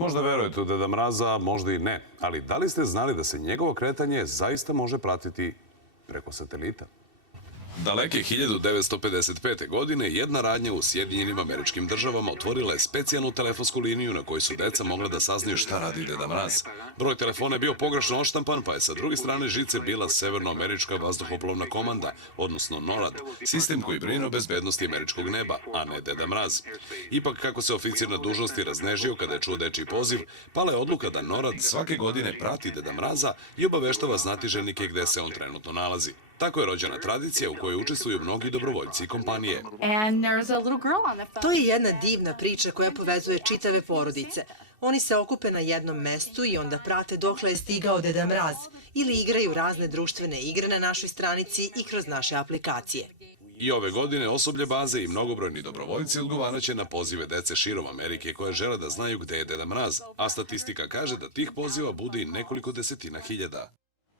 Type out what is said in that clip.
Možda verujete u Deda Mraza, možda i ne, ali da li ste znali da se njegovo kretanje zaista može pratiti preko satelita? Daleke 1955. godine jedna radnja u Sjedinjenim Američkim Državama otvorila je specijalnu telefonsku liniju na kojoj su deca mogla da saznaju šta radi Deda Mraz. Broj telefona je bio pogrešno odštampan, pa je sa druge strane žice bila Severnoamerička vazduhoplovna komanda, odnosno NORAD, sistem koji brine o bezbednosti američkog neba, a ne Deda Mraz. Ipak, kako se oficir na dužnosti raznežio kada je čuo dečiji poziv, pala je odluka da NORAD svake godine prati Deda Mraza i obaveštava znatiželjnike gde se on trenutno nalazi. Tako je rođena tradicija u kojoj učestvuju mnogi dobrovoljci i kompanije. To je jedna divna priča koja povezuje čitave porodice. Oni se okupe na jednom mestu i onda prate dokle je stigao Deda Mraz ili igraju razne društvene igre na našoj stranici i kroz naše aplikacije. I ove godine osoblje baze i mnogobrojni dobrovoljci odgovaraće na pozive dece širom Amerike koje žele da znaju gde je Deda Mraz, a statistika kaže da tih poziva bude i nekoliko desetina hiljada.